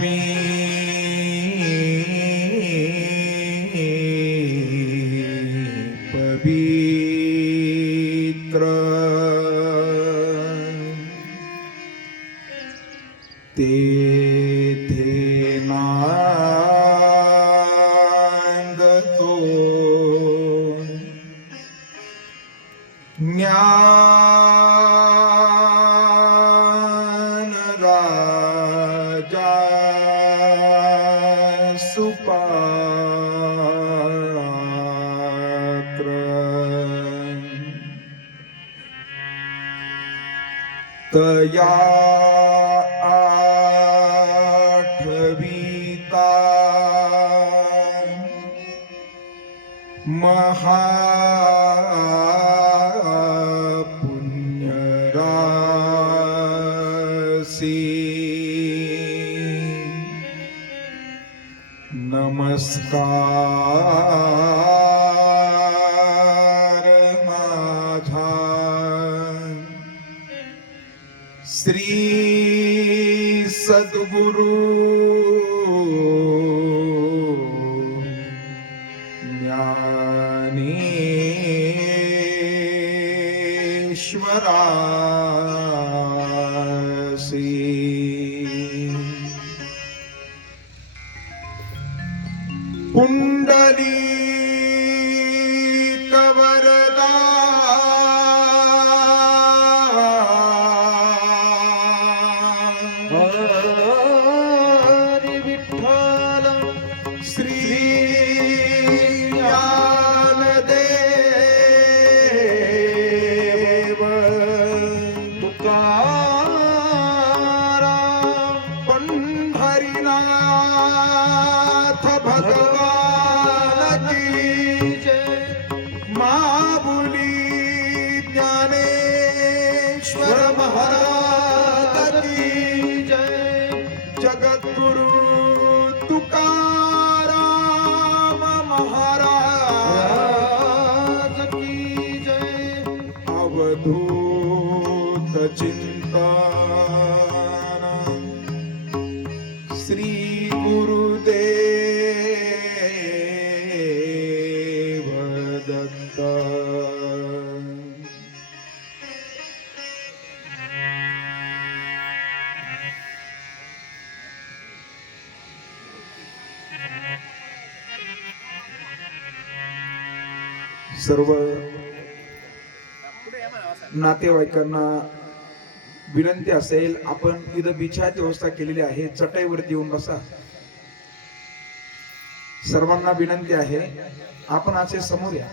मी पवित्र तेथे नांदतो ज्ञान राजा सुपात्र तया आठविता महापुण्यरासी नमस्कार माझा श्री सद्गुरु ज्ञानेश्वरासी पुंडलीक वरदा हरी विठ्ठल श्री ज्ञानदेव तुकाराम पंढरीनाथ भगवान की जय माऊली ज्ञानेश्वर महाराज की जय जगद्गुरु तुकाराम महाराज राज की जय अवधूत चिंतन श्री गुरुदेव दत्त सर्व नातेवाईकांना विनंती असेल, आपण इथं बिछाची व्यवस्था केलेली आहे, चटईवरती येऊन बसा. सर्वांना विनंती आहे, आपण असे समोर या.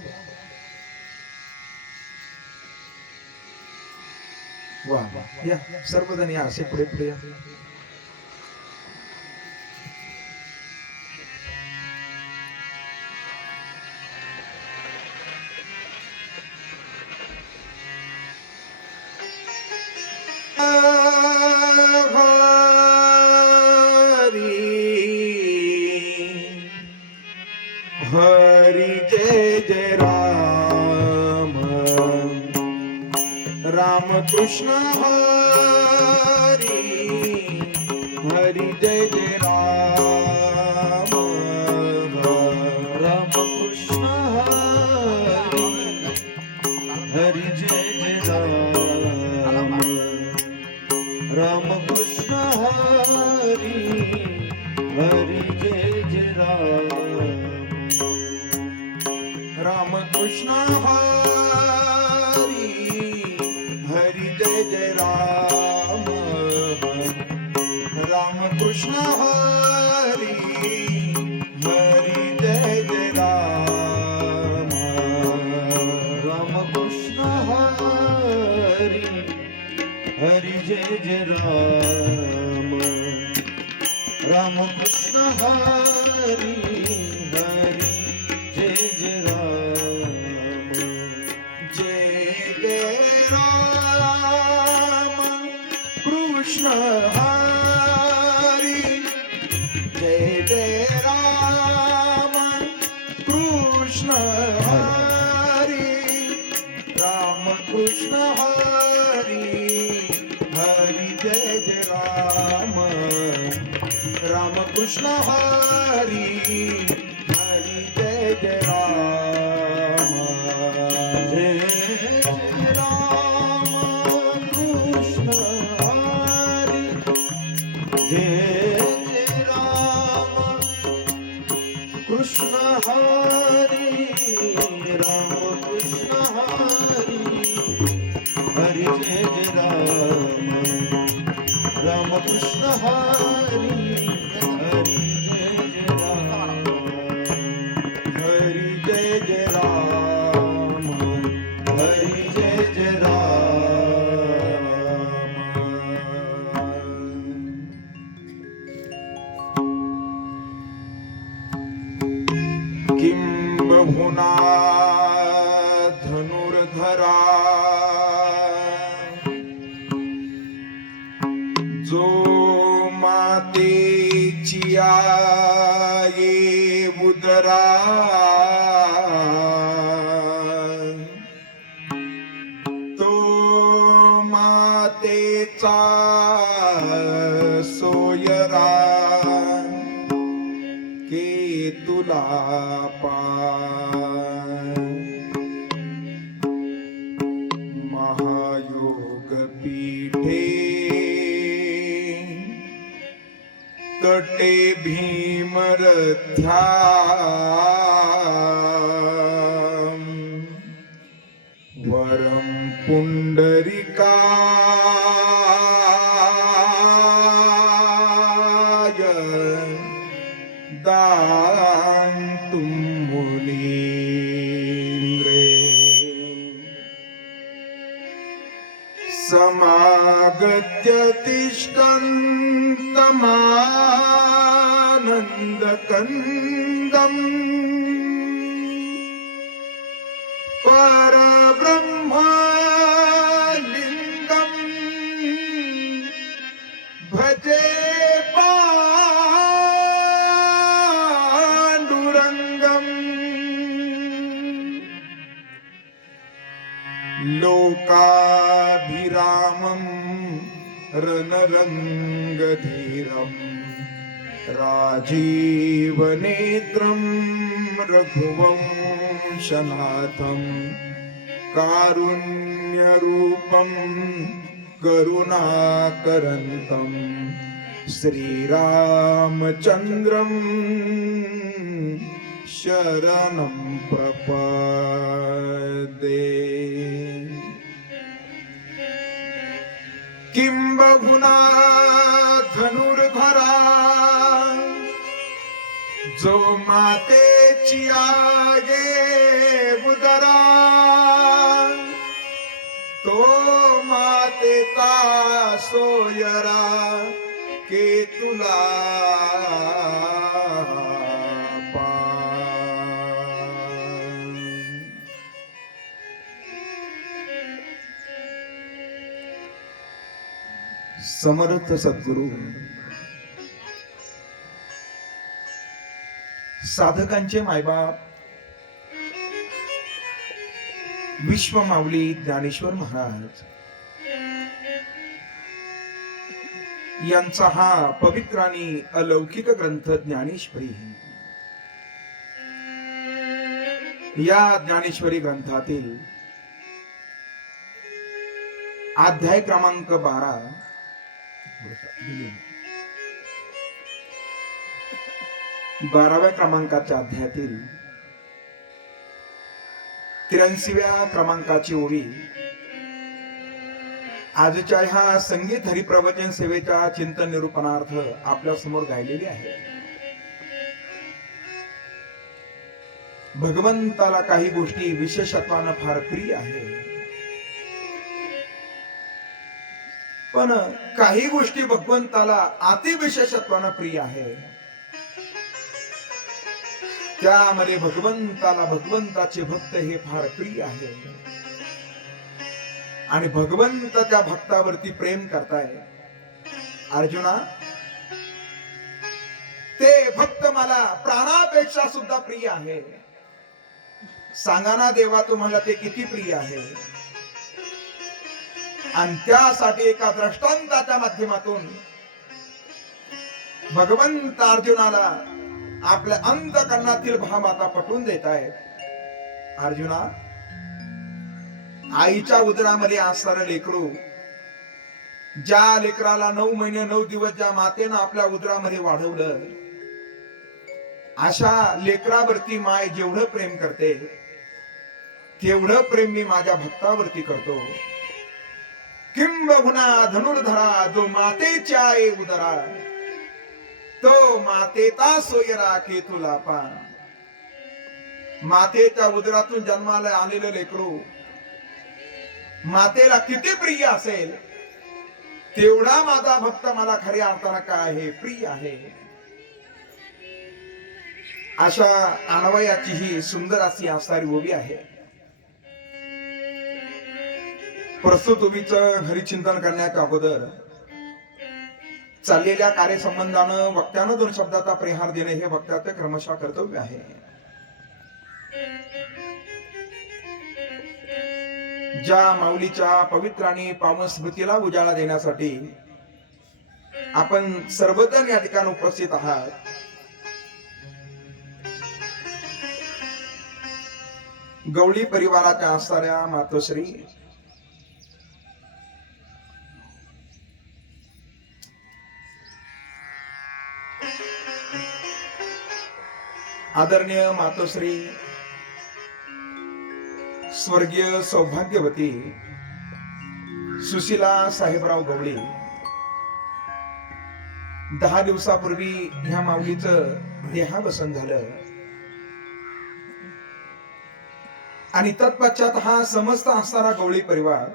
वा वा, या सर्वजण या, असे पुढे पुढे या. हरि जय जय राम राम कृष्ण हरि हरि जय जय राम राम कृष्ण हरी हरी जय जय राम राम कृष्ण हरी हरी जय जय राम राम कृष्ण हरि हरि जय जय राम राम कृष्ण हरि हरि जय जय राम राम कृष्ण हरी हरी जय जय राम राम कृष्ण हरी हरी जय जय राम जय जय राम कृष्ण हरि जय जय राम कृष्ण हरि राम कृष्ण हरि हरि जय जय राम राम कृष्ण हरी हरी जय जय राम जय जय राम कृष्ण हरी जय जय राम कृष्ण हरी राम कृष्ण हरी हरी जय जय राम राम कृष्ण हरी हरी जय जय राम हरी जय जय राम हरी जय जय राम किं बहुना धनुर्धरा जो मातेची आहे उदरा तो मातेचा सोयरा के तुला पाय महायोग पीठे तटे भीमरथ्या वरम पुंडरिकाय दान्तुं मुनीन्द्रे समागत्य तिष्ठन्तमानन्दकन्दम् परब्रह्मलिङ्गम् भजे पाण्डुरङ्गम् लोकाभिरामम् रणरङ्गधीरम् राजीवनेत्रं रघुवंशनाथं कारुण्यरूपं करुणाकरन्तं श्रीरामचन्द्रं शरणं प्रपद्ये किं बहुना धनुर्धरा जो मातेची आहे उदरा तो मातेचा सोयरा के तुला समर्थ सद्गुरु साधकांचे मायबाप विश्वमाऊली ज्ञानेश्वर महाराज यांचा हा पवित्र आणि अलौकिक ग्रंथ ज्ञानेश्वरी. या ज्ञानेश्वरी ग्रंथातील अध्याय क्रमांक 12व्या क्रमांकाच्या अध्यायातील 83व्या क्रमांकाची ओळी आजच्या ह्या संगीत हरिप्रवचन सेवेच्या चिंतन निरूपणार्थ आपल्या समोर गायलेली आहे. भगवंताला काही गोष्टी विशेषत्वानं फार प्रिय आहे, पण काही गोष्टी भगवंताला अतिविशेषत्वानं प्रिय आहे. त्यामध्ये भगवंताला भगवंताचे भक्त हे फार प्रिय आहे आणि भगवंत त्या भक्तावरती प्रेम करताय. अर्जुना, ते भक्त मला प्राणापेक्षा सुद्धा प्रिय आहे. सांगा ना देवा, तुम्हाला ते किती प्रिय आहे. आणि त्यासाठी एका दृष्टांताच्या माध्यमातून भगवंत अर्जुनाला आपल्या अंतःकरणातील भाव आता पटवून देत आहेत. अर्जुना, आईच्या उदरामध्ये असणारं लेकरू, ज्या लेकराला 9 महिने 9 दिवस ज्या मातेनं आपल्या उदरामध्ये वाढवलं, अशा लेकरावरती माय जेवढं प्रेम करते तेवढं प्रेम मी माझ्या भक्तावरती करतो. किंबहुना धनुर्धरा जो मातेच्या आहे उदरा, तो मातेता सोय राखे तुला पा. मातेच्या उदरातून जन्माला आलेलं लेकरू मातेला किती प्रिय असेल, तेवढा माझा भक्त मला खऱ्या अर्थानं काय आहे, प्रिय आहे. अशा अन्वयाची ही सुंदर अशी असणारी ओवी आहे. प्रस्तुत ओवीचं हरिचिंतन करण्याच्या अगोदर चाललेल्या कार्यसंबंधानं वक्त्यानं 2 शब्दाचा परिहार देणे हे वक्त्याचे क्रमशः कर्तव्य आहे. ज्या माऊलीच्या पवित्र आणि पावन स्मृतीला उजाळा देण्यासाठी आपण सर्वजण या ठिकाणी उपस्थित आहात, गवळी परिवाराच्या असणाऱ्या मातोश्री आदरणीय मातोश्री स्वर्गीय सौभाग्यवती सुशीला साहेबराव गवळी 10 दिवसापूर्वी ह्या माऊलीचं देहावसन झालं आणि तत्पश्चात हा समस्त असणारा गवळी परिवार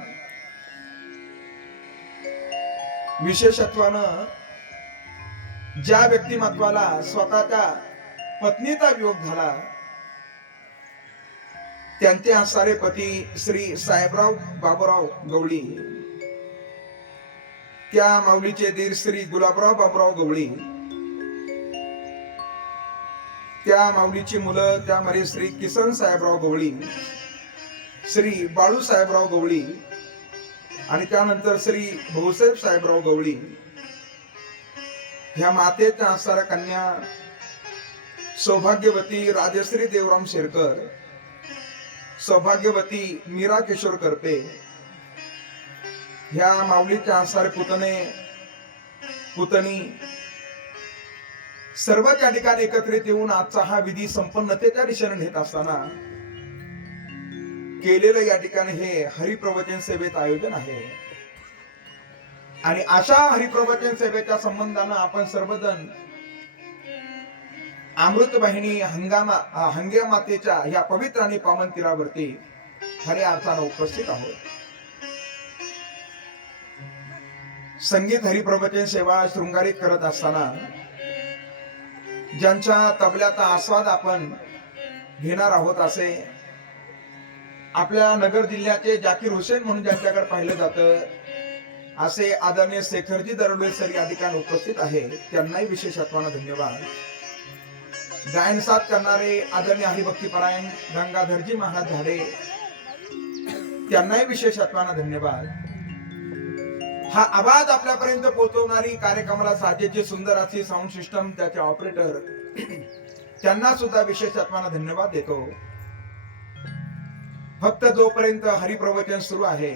विशेषत्वानं ज्या व्यक्तिमत्वाला स्वतःच्या पत्नीचा वियोग झाला, त्यांचे असणारे पती श्री साहेबराव बाबूराव गवळी, त्या माऊलीचे दीर श्री गुलाबराव बाबूराव गवळी, त्या माऊलीची मुलं त्यामध्ये श्री किसन साहेबराव गवळी, श्री बाळू साहेबराव गवळी आणि त्यानंतर श्री भाऊसाहेब साहेबराव गवळी. ह्या मातेच्या असणाऱ्या कन्या सौभाग्यवती राजश्री देवराम शेरकर, सौभाग्यवती मीरा किशोर करपे, ह्या माऊलीच्या असणारे पुतणी सर्व त्या ठिकाणी एकत्रित येऊन आजचा हा विधी संपन्नतेच्या दिशेने नेत असताना केलेलं या ठिकाणी हे हरिप्रवचन सेवेत आयोजन आहे. आणि अशा हरिप्रवचन सेवेच्या संबंधानं आपण सर्वजण अमृत वाहिनी हंग्या मातेच्या ह्या पवित्र आणि पावन तीरावरती खऱ्या अर्थानं उपस्थित आहोत. संगीत हरिप्रवचन सेवा शृंगारित करत असताना ज्यांच्या तबल्याचा आस्वाद आपण घेणार आहोत, असे आपल्या नगर जिल्ह्याचे जाकीर हुसेन म्हणून ज्यांच्याकडे पाहिलं जातं, असे आदरणीय शेखरजी दरडोळे सर या ठिकाणी उपस्थित आहे. त्यांनाही विशेषत्वानं धन्यवाद. गायन साथ करणारे आदरणीय हरिभक्तीपरायण गंगाधरजी महाराज झाडे, त्यांनाही विशेषत्वानं धन्यवाद. हा आवाज आपल्यापर्यंत पोहोचवणारी कार्यक्रमाला साजेची सुंदर अशी साऊंड सिस्टम, त्याचे ऑपरेटर, त्यांना सुद्धा विशेषत्वानं धन्यवाद देतो. फक्त जोपर्यंत हरिप्रवचन सुरू आहे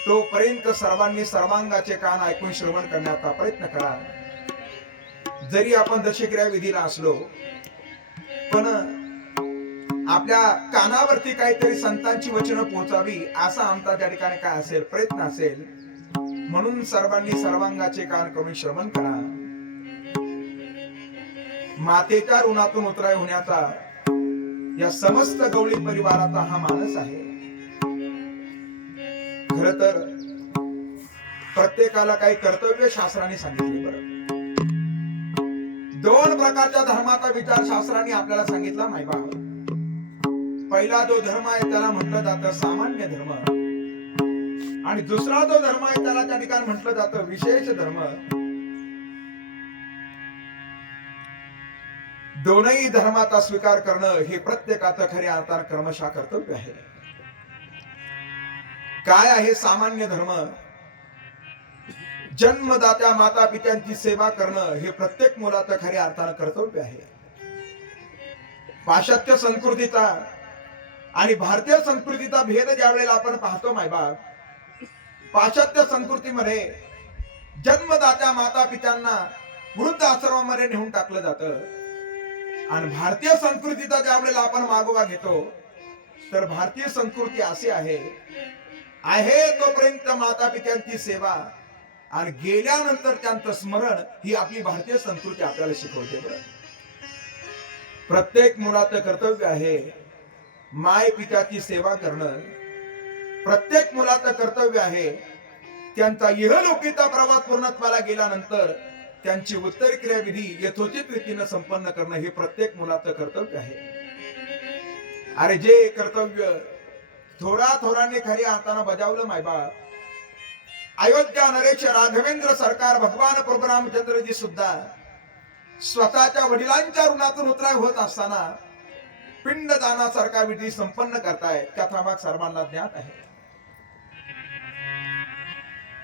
तोपर्यंत सर्वांनी सर्वांगाचे कान ऐकून श्रवण करण्याचा प्रयत्न करा. जरी आपण दशक्रिया विधीला असलो, पण आपल्या कानावरती काहीतरी संतांची वचनं पोहोचावी असा आमचा त्या ठिकाणी काय असेल प्रयत्न असेल. म्हणून सर्वांनी सर्वांगाचे कान करून श्रवण करा. मातेच्या ऋणातून उतराय होण्याचा या समस्त गवळी परिवाराचा हा मानस आहे. खर तर प्रत्येकाला काही कर्तव्य शास्त्राने सांगितले. बरं, 2 प्रकारच्या धर्माचा विचार शास्त्राने आपल्याला सांगितला माहिती. पहिला जो धर्म आहे त्याला म्हटलं जातं सामान्य धर्म, आणि दुसरा जो धर्म आहे त्याला त्या ठिकाणी म्हटलं जातं विशेष धर्म. दोनही धर्माचा स्वीकार करणं हे प्रत्येकाचं खऱ्या अर्थानं क्रमशः कर्तव्य आहे. काय आहे सामान्य धर्म? जन्मदात्या माता पित्यांची सेवा करणं हे प्रत्येक मुलाचं खऱ्या अर्थानं कर्तव्य आहे. पाश्चात्य संस्कृतीचा आणि भारतीय संस्कृतीचा भेद ज्या वेळेला आपण पाहतो मायबाप, पाश्चात्य संस्कृतीमध्ये जन्मदात्या माता पित्यांना वृद्ध आश्रमामध्ये नेऊन टाकलं जातं आणि भारतीय संस्कृतीचा ज्या वेळेला आपण मागोवा घेतो तर भारतीय संस्कृती अशी आहे तोपर्यंत माता पित्यांची सेवा आणि गेल्यानंतर त्यांचं स्मरण ही आपली भारतीय संस्कृती आपल्याला शिकवते. बरं, प्रत्येक मुलाचं कर्तव्य आहे माय पित्याची सेवा करणं. प्रत्येक मुलाचं कर्तव्य आहे त्यांचा इहलोकीचा प्रवास पूर्णत्वाला गेल्यानंतर त्यांची उत्तरक्रिया विधी यथोचित रीतीनं संपन्न करणं हे प्रत्येक मुलाचं कर्तव्य आहे. अरे जे कर्तव्य थोरांनी खऱ्या अर्थानं बजावलं मायबाप, अयोध्या नरेश राघवेंद्र सरकार भगवान प्रभू रामचंद्रजी सुद्धा स्वतःच्या वडिलांच्या ऋणातून उतराय होत असताना पिंडदानासारखा विधी संपन्न करतायत. त्याचा भाग सर्वांना ज्ञात आहे.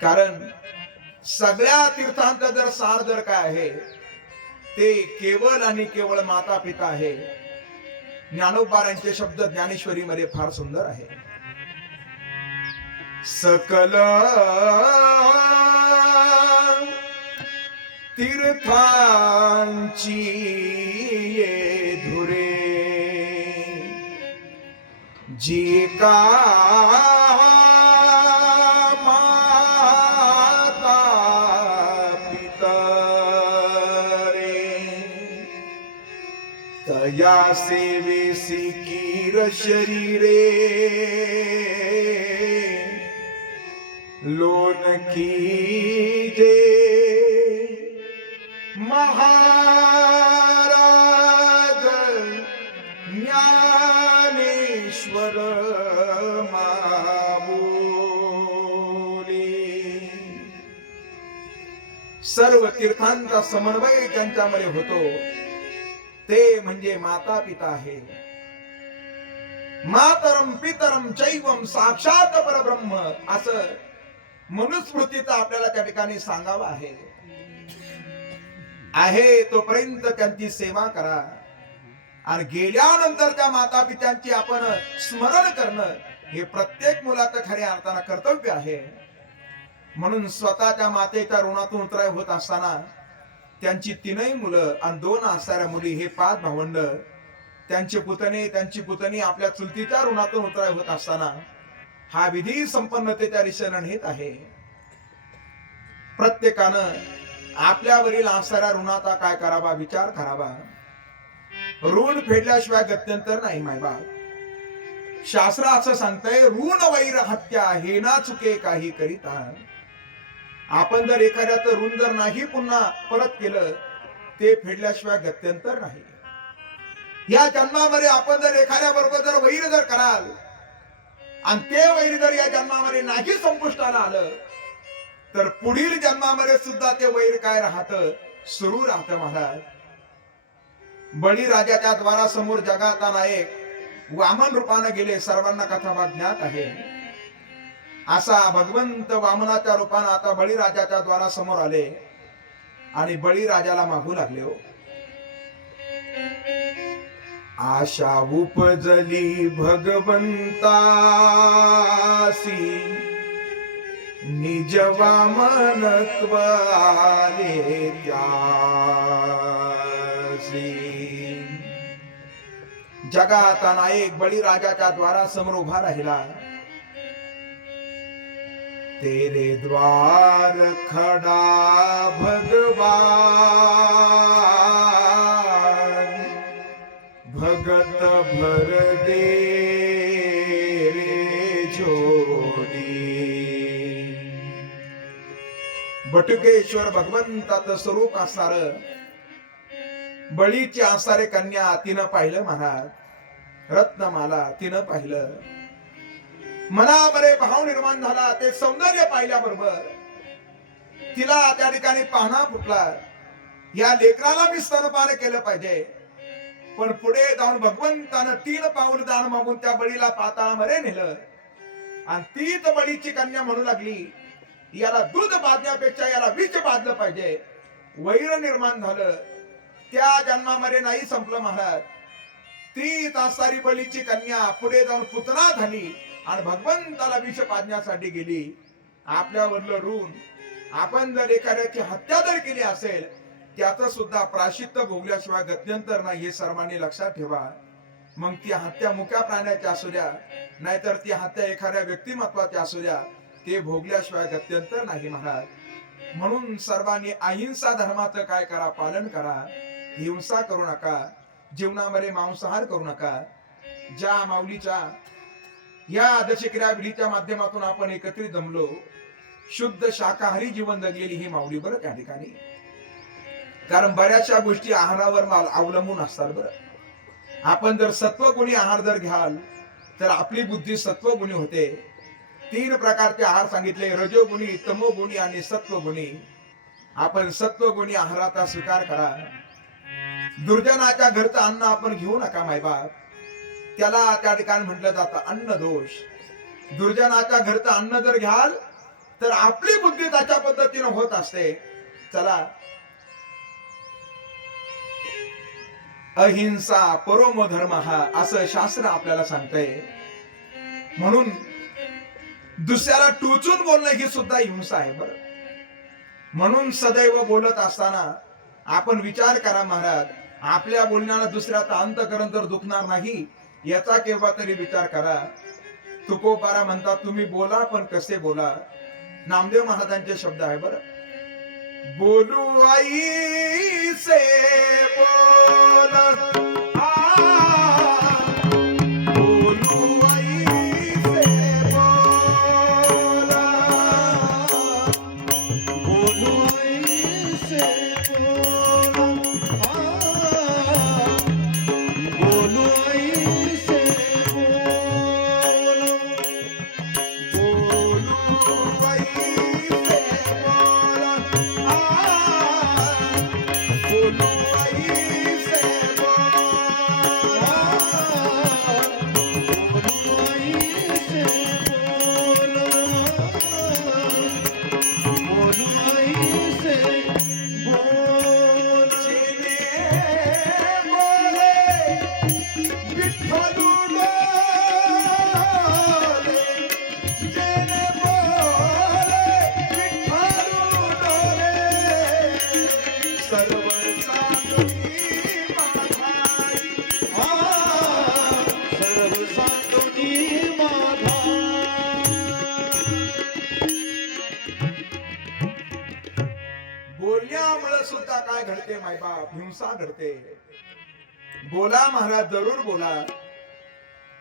कारण सगळ्या तीर्थांचं जर सार जर काय आहे ते केवळ आणि केवळ माता पिता आहे. ज्ञानोबारांचे शब्द ज्ञानेश्वरी मध्ये फार सुंदर आहे. सकल तीर्थांची ये धुरे जी का माता पितरे तया सेवेसी कीर शरीरे लोन कीजे महाराज ज्ञानेश्वर माऊली. सर्व तीर्थांचा समन्वय त्यांच्यामध्ये होतो ते म्हणजे माता पिता आहे. मातरम पितरम चैवम साक्षात परब्रह्म असं मनुस्मृतीचं आपल्याला त्या ठिकाणी सांगावं आहे तोपर्यंत त्यांची सेवा करा आणि गेल्यानंतर त्या माता पित्यांची आपण स्मरण करणं हे प्रत्येक मुलाचं खऱ्या अर्थानं कर्तव्य आहे. म्हणून स्वतःच्या मातेच्या ऋणातून उतराय होत असताना त्यांची 3 मुलं आणि 2 असणाऱ्या मुली हे 5 भावंड त्यांची पुतणी आपल्या चुलतीच्या ऋणातून उतराय होत असताना हा विधी संपन्नतेच्या दिशेने नेत आहे. प्रत्येकानं आपल्यावरील असणाऱ्या ऋणाचा काय करावा विचार करावा. ऋण फेडल्याशिवाय गत्यंतर नाही मायबाप. शास्त्र असं सांगतंय ऋण वैर हत्या हे ना चुके काही करीता. आपण जर एखाद्याचं ऋण जर नाही पुन्हा परत केलं ते फेडल्याशिवाय गत्यंतर नाही. या जन्मामध्ये आपण जर एखाद्या बरोबर जर वैर जर कराल आणि ते वैर जर या जन्मामध्ये नाही संपुष्टाला आलं तर पुढील जन्मामध्ये सुद्धा ते वैर काय राहतं सुरू राहतं. महाराज बळीराजाच्या द्वारासमोर जगाचा नायक वामन रूपाने गेले सर्वांना कथा भाग ज्ञात आहे. असा भगवंत वामनाच्या रूपाने आता बळीराजाच्या द्वारासमोर आले आणि बळीराजाला मागू लागले. हो आशा उपजली भगवंतासी निज वामनत्व आले त्यासी. जगाचा नायक बळीराजाच्या द्वारासमोर उभा राहिला. तेरे द्वार खडा भगवान भगत भर दे रे जोडी. बटुकेश्वर भगवंताचं स्वरूप असणार बळीची असणारे कन्या तिनं पाहिलं. महाराज रत्नमाला तिनं पाहिलं. मनामध्ये भाव निर्माण झाला. ते सौंदर्य पाहिल्याबरोबर तिला त्या ठिकाणी पाहणा फुटला. या लेकराला मी स्तनपान केलं पाहिजे. पण पुढे जाऊन भगवंतानं 3 पाऊल दान मागून त्या बळीला पाताळामध्ये नेलं आणि तीच बळीची कन्या म्हणू लागली याला दूध पाजण्यापेक्षा याला विष पाजलं पाहिजे. वैर निर्माण झालं. त्या जन्मामध्ये नाही संपलं महाराज. ती तासारी बलीची कन्या पुढे जाऊन पुतना झाली आणि भगवंताला विष पाजण्यासाठी गेली. आपल्यावरलं ऋण आपण जर एखाद्याची हत्या जर केली असेल त्याचं सुद्धा प्रायश्चित्त भोगल्याशिवाय गत्यंतर नाही, हे सर्वांनी लक्षात ठेवा. मग ती हत्या मुक्या प्राण्याची असू द्या नाहीतर ती हत्या एखाद्या व्यक्तिमत्वाची असू द्या, ते भोगल्याशिवाय गत्यंतर नाही महाराज. म्हणून सर्वांनी अहिंसा धर्माचं काय करा, पालन करा. हिंसा करू नका, जीवनामध्ये मांसाहार करू नका. ज्या माऊलीच्या या दशक्रिया विधीच्या माध्यमातून आपण एकत्रित जमलो, शुद्ध शाकाहारी जीवन जगलेली ही माऊली बरं त्या ठिकाणी. कारण बऱ्याचशा गोष्टी आहारावर अवलंबून असतात बरं. आपण जर सत्वगुणी आहार जर घ्याल तर आपली बुद्धी सत्वगुणी होते. 3 प्रकारचे आहार सांगितले, रजोगुणी, तमोगुणी आणि सत्वगुणी. आपण सत्वगुणी आहाराचा स्वीकार करा. दुर्जनाच्या घरचं अन्न आपण घेऊ नका मायबाप. त्याला त्या ठिकाणी म्हटलं जातं अन्न दोष. दुर्जनाच्या घरचं अन्न जर घ्याल तर आपली बुद्धी त्याच्या पद्धतीने होत असते. चला, अहिंसा परमो धर्म असं शास्त्र आपल्याला सांगतंय. म्हणून दुसऱ्याला टोचून बोलणं ही सुद्धा हिंसा आहे बरं. म्हणून सदैव बोलत असताना आपण विचार करा महाराज, आपल्या बोलण्याला दुसऱ्याचा अंतःकरण जर दुखणार नाही याचा केव्हा तरी विचार करा. तुकोबारा म्हणतात, तुम्ही बोला पण कसे बोला. नामदेव महाराजांचे शब्द आहे बरं. बोलू आई से बोल, बोलू आई से बोल, बोलू ऐसे बोल, बोलू ऐसे बोल, बोलू आई से बोल, बोलू आई से बोलू ऐसे बोल, जिने बोले विठ्ठलू डोले, जिने बोले विठ्ठलू डोले, सर्व साधुनी माधाई. सर्व साधुनी माझा. बोलण्यामुळे सुद्धा काय घडते मायबाप, हिंसा घडते. बोला महाराज, जरूर बोला.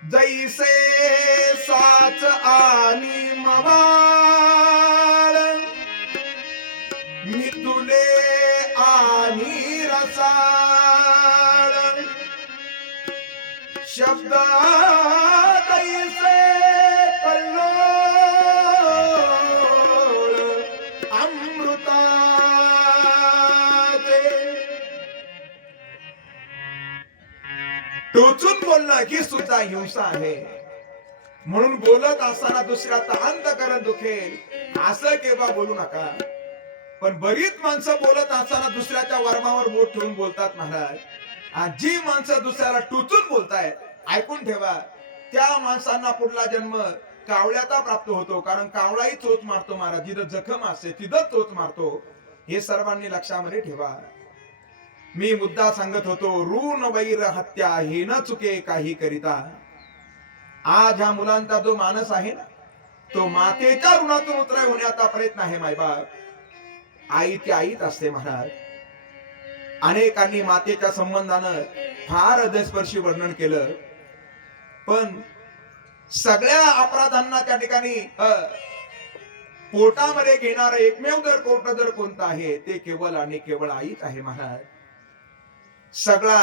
जैसे साच आणि मवाळ, मितुले आणि रसाळ, शब्द तैसे कल्लोळ, अमृताचे. टोचून बोलणं ही सुद्धा हिंसा आहे. म्हणून बोलत असताना दुसऱ्याचा अंतःकरण दुखेल असं केव्हा बोलू नका. पण बरीच माणसं बोलत असताना दुसऱ्याच्या वर्मावर बोट ठेवून बोलतात महाराज. आणि जी माणसं दुसऱ्याला टोचून बोलतायत, ऐकून ठेवा, त्या माणसांना पुढला जन्म कावळ्याचा प्राप्त होतो. कारण कावळाही चोच मारतो महाराज. जिथं जखम असते तिथं चोच मारतो. हे सर्वांनी लक्षामध्ये ठेवा. मी मुद्दा सांगत होतो, ऋण वैर हत्या हे न चुके काही करिता. आज ह्या मुलांचा जो मानस आहे ना, तो मातेच्या ऋणातून उतराय होण्याचा प्रयत्न आहे मायबाप. आई ती आईच असते महाराज. अनेकांनी मातेच्या संबंधानं फार हृदयस्पर्शी वर्णन केलं. पण सगळ्या अपराधांना त्या ठिकाणी कोर्टामध्ये घेणार एकमेव जर कोर्ट जर कोणता आहे ते केवळ आणि केवळ आईच आहे महाराज. सगळा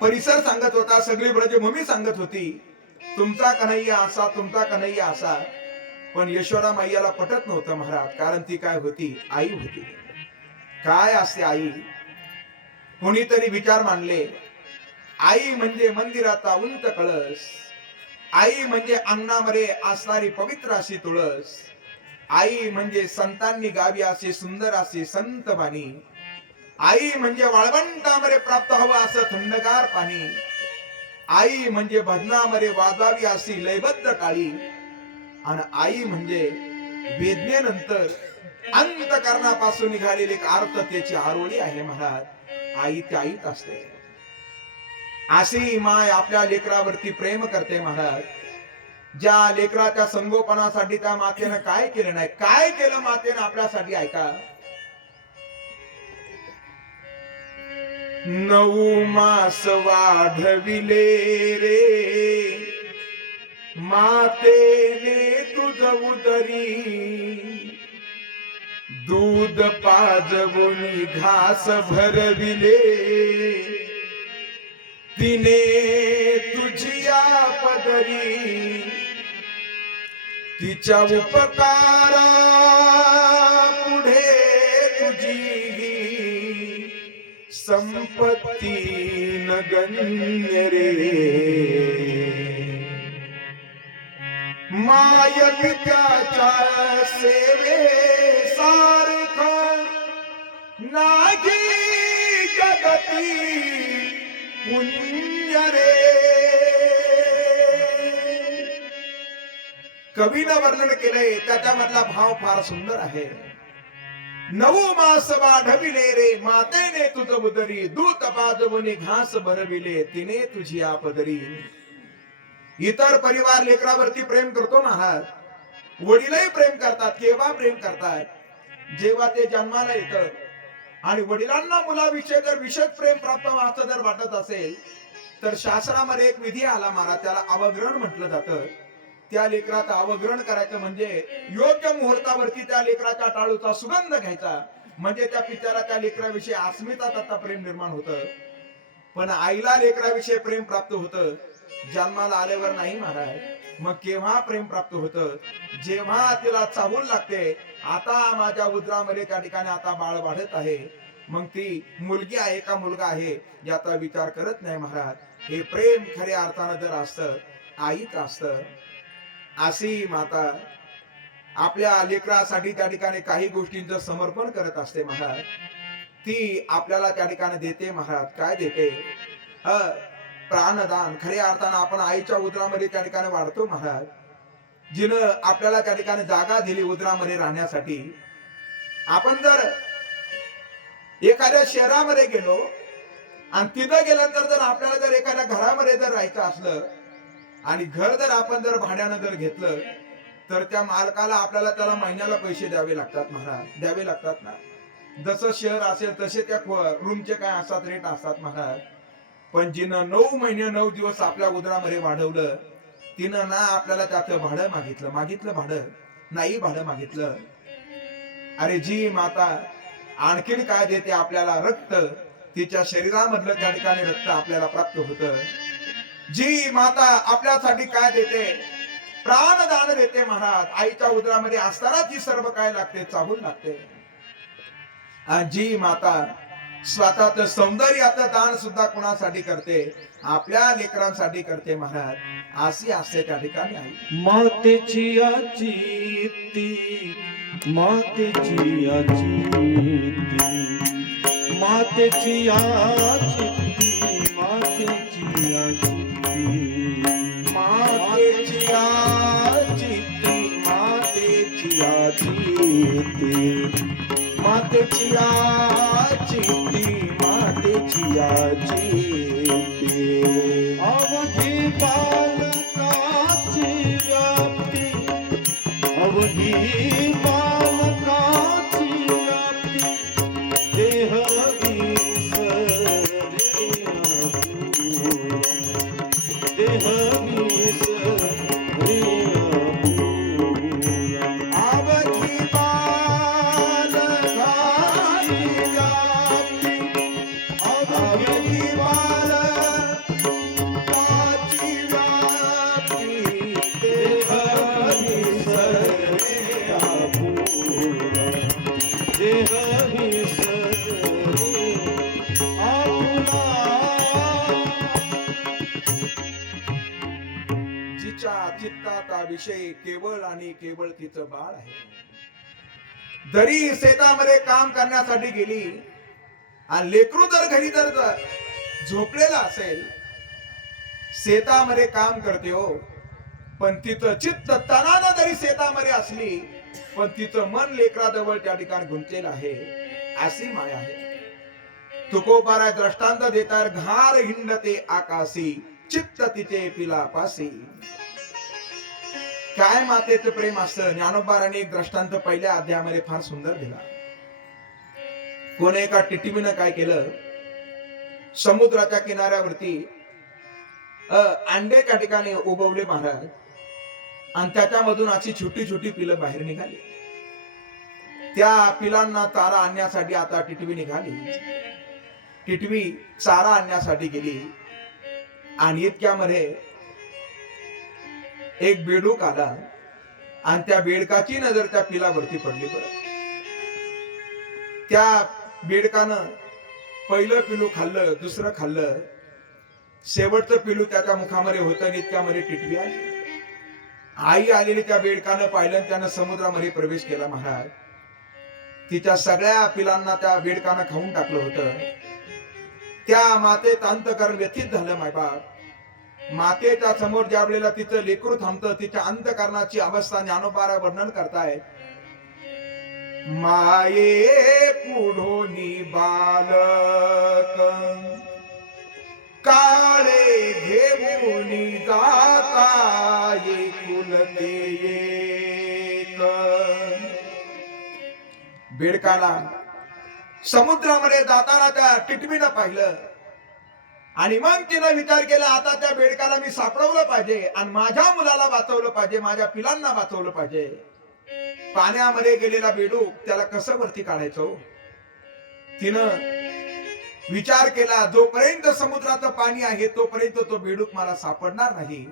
परिसर सांगत होता, सगळी ब्रजभूमी सांगत होती, तुमचा कन्हैया असा, तुमचा कन्हैया असा. पण यशोदा मैयाला पटत नव्हतं महाराज. कारण ती काय होती? आई होती. काय असते आई? कोणीतरी विचार मांडले, आई म्हणजे मंदिराचा उंच कळस, आई म्हणजे अंगणामध्ये असणारी पवित्र अशी तुळस, आई म्हणजे संतांनी गावी असे सुंदर असे संत बाणी. आई म्हणजे वाळवंटामध्ये प्राप्त हवं असं थंडगार पाणी. आई म्हणजे भजनामध्ये वाजावी अशी लयबद्ध काळी. आणि आई म्हणजे वेदनेनंतर अंतकरणापासून निघालेली एक आर्ततेची आरोळी आहे महाराज. आई त्या आईत असते. अशी माय आपल्या लेकरावरती प्रेम करते महाराज. ज्या लेकराच्या संगोपनासाठी त्या मातेनं काय केलं नाही, काय केलं मातेनं आपल्यासाठी ऐका. 9 मास वाढविले रे मातेने तुझ उदरी. दूध पाजवून घास भरविले तिने तुझिया पदरी. तिच्या उपकारा पुढे तुझी संपत्ती नगण्य रे. माय पित्याच्या सेवे सारखं नाही जगती पुण्य रे. कवीनं वर्णन केलंय त्याच्यामधला भाव फार सुंदर आहे. 9 मास वाढविले रे मातेने तुझ उदरी. दूत पाजवून घास भरविले तिने तुझी आपदरी. इतर परिवार लेकरावरती प्रेम करतो महाराज. वडीलही प्रेम करतात. केव्हा प्रेम करतात? जेव्हा ते जन्माला येतं आणि वडिलांना मुलाविषयी जर विशेष प्रेम प्राप्त व्हायचं जर वाटत असेल तर शास्त्रामध्ये एक विधी आला महाराज, त्याला अवग्रहण म्हटलं जातं. त्या लेकराचं अवग्रहण करायचं म्हणजे योग्य मुहूर्तावरती त्या लेकराच्या टाळूचा सुगंध घ्यायचा. म्हणजे त्या पित्याला त्या लेकराविषयी अस्मिता प्रेम निर्माण होतं. पण आईला लेकराविषयी प्रेम प्राप्त होतं जन्माला आल्यावर नाही महाराज. मग केव्हा प्रेम प्राप्त होतं? जेव्हा तिला चाहूल लागते आता माझ्या उदरामध्ये त्या ठिकाणी आता बाळ वाढत आहे. मग ती मुलगी आहे का मुलगा आहे याचा विचार करत नाही महाराज. हे प्रेम खऱ्या अर्थानं जर असतं आईच असतं. अशी माता आपल्या लेकरासाठी त्या ठिकाणी काही गोष्टींचं समर्पण करत असते महाराज. ती आपल्याला त्या ठिकाणी देते महाराज. काय देते? प्राणदान. खऱ्या अर्थानं आपण आईच्या उदरामध्ये त्या ठिकाणी वाढतो महाराज. जिनं आपल्याला त्या ठिकाणी जागा दिली उदरामध्ये राहण्यासाठी. आपण जर एखाद्या शहरामध्ये गेलो आणि तिथं गेल्यानंतर जर आपल्याला जर एखाद्या घरामध्ये जर राहायचं असलं आणि घर जर आपण जर भाड्यानं जर घेतलं तर त्या मालकाला आपल्याला त्याला महिन्याला पैसे द्यावे लागतात महाराज. द्यावे लागतात ना. जसं शहर असेल तसे त्या रूमचे काय असतात रेट असतात महाराज. पण जिनं 9 महिने 9 दिवस आपल्या उदरामध्ये वाढवलं तिनं ना आपल्याला त्याचं भाडं मागितलं भाडं नाही भाडं मागितलं. अरे जी माता आणखीन काय देते आपल्याला? रक्त. तिच्या शरीरामधलं त्या ठिकाणी रक्त आपल्याला प्राप्त होतं. जी माता आपल्यासाठी काय देते? प्राणदान देते महाराज. आईच्या उदरामध्ये असताना जी सर्व काय लागते चाहूल लागते. आणि जी माता स्वतःच सौंदर्याचं दान सुद्धा कोणासाठी करते? आपल्या लेकरांसाठी करते महाराज. अशी असते त्या ठिकाणी आई. मातेची आचिती, मातेची आचिती, मातेची आचिती, मातेची आचिती, मातेची आचिती, मातेची आचिती, मातेची आचिती, मातेची आचिती. अवघी बालकाची व्याप्ती, अवघी बालकाची व्याप्ती, देह विसरे अपूर्ण, देह विसरे अपूर्ण. अवघी बालकाची व्याप्ती, अवघी बालकाची व्याप्ती, देह विसरे अपूर्ण, देह विसरे अपूर्ण. जिच्या चित्ताचा विषय केवळ आणि केवळ तिचं बाळ आहे. दरी शेतामध्ये काम करण्यासाठी गेली आणि लेकरू जर घरी जर झोपलेला असेल, शेतामध्ये काम करते हो, पण तिचं चित्त तणानं जरी शेतामध्ये असली, पण तिचं मन लेकराजवळ त्या ठिकाणी गुंतलेलं आहे. अशी माया आहे. तुकोबारा दृष्टांत देतात, घार हिंडते आकाशी, चित्त तिचे पिलापासी. काय मातेचं प्रेम असतं. ज्ञानोबाराने एक दृष्टांत पहिल्या अध्यायामध्ये फार सुंदर दिला. कोणी एका टिटवीनं काय केलं, समुद्राच्या किनाऱ्यावरती अंडे त्या ठिकाणी उगवले महाराज, आणि त्याच्यामधून अशी छोटी छोटी पिलं बाहेर निघाली. त्या पिलांना चारा आणण्यासाठी आता टिटवी निघाली. टिटवी चारा आणण्यासाठी गेली आणि इतक्यामध्ये एक बेडूक आला आणि त्या बेडकाची नजर त्या पिलावरती पडली. बरं, त्या बेडकानं पहिलं पिलू खाल्लं, दुसरं खाल्लं, शेवटचं पिलू त्याच्या मुखामध्ये होतं आणि इतक्यामध्ये टिटवी आली. आई आलेली त्या बेडकानं पाहिलं, त्यानं समुद्रामध्ये प्रवेश केला महाराज. तिच्या सगळ्या पिलांना त्या बेडकानं खाऊन टाकलं होतं. त्या मातेत अंतकरण व्यथित झालं. मायबाप, मातेच्या समोर ज्या वेळेला तिचं लेकरू थांबतं, तिच्या अंतकरणाची अवस्था ज्ञानोबारा वर्णन करतायत. माये पुढोनी बालक काळे घेऊन जाता एकुलते एक. बेडकाला समुद्रामध्ये जाताना त्या टिटवीनं पाहिलं आणि मग तिनं विचार केला, आता त्या बेडकाला मी सापडवलं पाहिजे आणि माझ्या मुलाला वाचवलं पाहिजे, माझ्या पिलांना वाचवलं पाहिजे. पाण्यामध्ये गेलेला बेडूक त्याला कसं वरती काढायचं. तिनं विचार केला, जोपर्यंत समुद्राचं पाणी आहे तोपर्यंत तो बेडूक मला सापडणार नाही.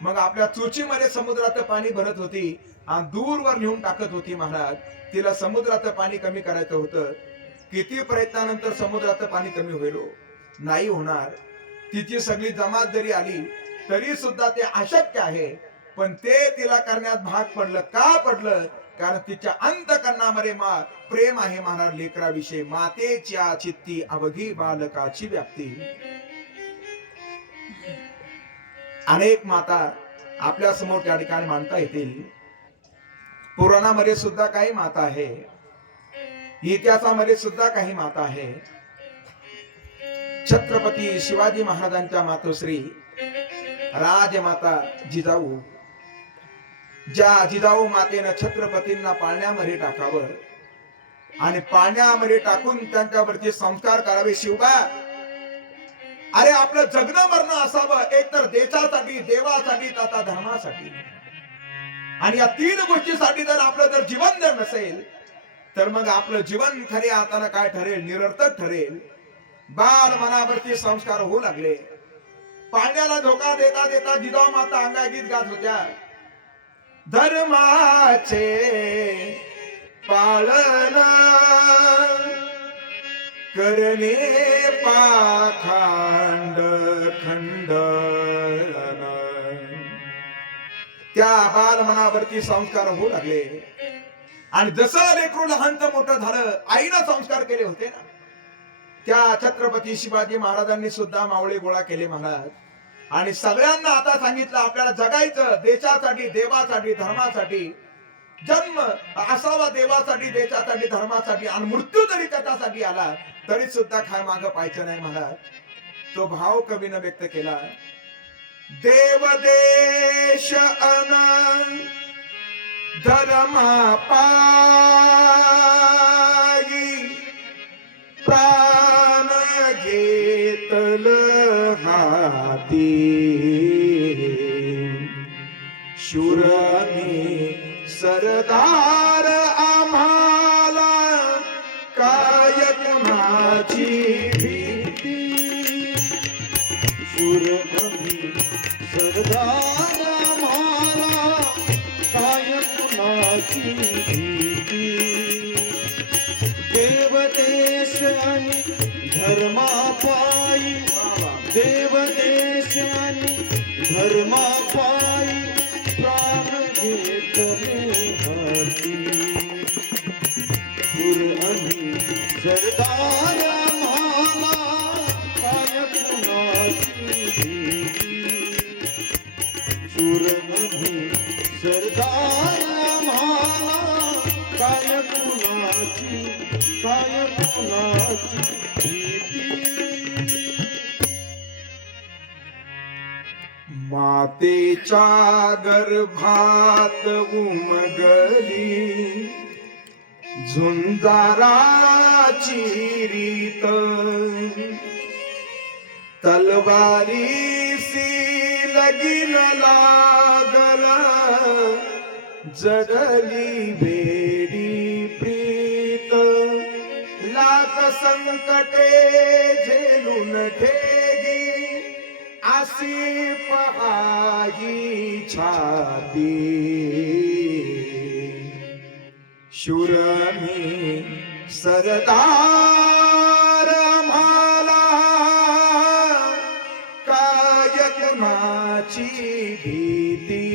मग आपल्या चोचीमध्ये समुद्राचं पाणी भरत होती आणि दूरवर नेऊन टाकत होती महाराज. तिला समुद्राचं पाणी कमी करायचं होतं. किती प्रयत्नानंतर समुद्राचं पाणी कमी होईल, नाही होणार. तिची सगळी जमात जरी आली तरी सुद्धा ते अशक्य आहे. पण ते तिला करण्यात भाग पडलं. का पडलं? कारण तिच्या अंतकरणामध्ये प्रेम आहे महाराज लेकराविषयी. मातेच्या चित्ती अवघी बालकाची व्याप्ती. अनेक माता आपल्या समोर त्या ठिकाणी मांडता येतील. पुराणामध्ये सुद्धा काही माता आहे, इतिहासामध्ये सुद्धा काही माता आहे. छत्रपती शिवाजी महाराजांच्या मातोश्री राजमाता जिजाऊ, ज्या जिजाऊ मातेनं छत्रपतींना पाण्यामध्ये टाकावं आणि पाण्यामध्ये टाकून त्यांच्यावरती संस्कार करावे. शिवबा, अरे आपलं जगणं मरणं असावं एक तर देशासाठी, देवासाठी, तथा धर्मासाठी. आणि या तीन गोष्टीसाठी जर आपलं जर जीवन जर नसेल तर मग आपलं जीवन खऱ्या अर्थानं काय ठरेल? निरर्थक ठरेल. बाल मनावरती संस्कार होऊ लागले. पाण्याला धोका देता देता जिजाऊ माता अंगागीत गात होत्या, धर्माचे पालन करणे पाखंड खंडन. त्या बाल मनावरती संस्कार होऊ लागले. आणि जसं लेकरू लहानचं मोठं झालं, आईनं संस्कार केले होते ना, त्या छत्रपती शिवाजी महाराजांनी सुद्धा मावळे गोळा केले महाराज. आणि सगळ्यांना आता सांगितलं, आपल्याला जगायचं देशासाठी, देवासाठी, धर्मासाठी. जन्म असावा देवासाठी, देशासाठी, धर्मासाठी. आणि मृत्यू जरी त्याच्यासाठी आला तरी सुद्धा काय मागं पाहायचं नाही महाराज. तो भाव कवीनं व्यक्त केला. देव देश अन धर्मा पायी प्राण घेतल हाती. शूरनी सरदार आम्हाला काय कुणाची भीती. शूर अभी सरदार आम्हाला काय कुणाची भीती. देव देश आणि धर्मा पायी, देव देश आणि धर्मा पायी प्राण घेतले हाती. मातेच्या गर्भात उमगली झुंजाराची रीत, तलवारीसी लगीन लागल जडली वेडी प्रीत, लाख संकटे झेलून ठेगी आसी पहाई छाती, शूरमी सरदार आम्हाला कायकमाची भीती.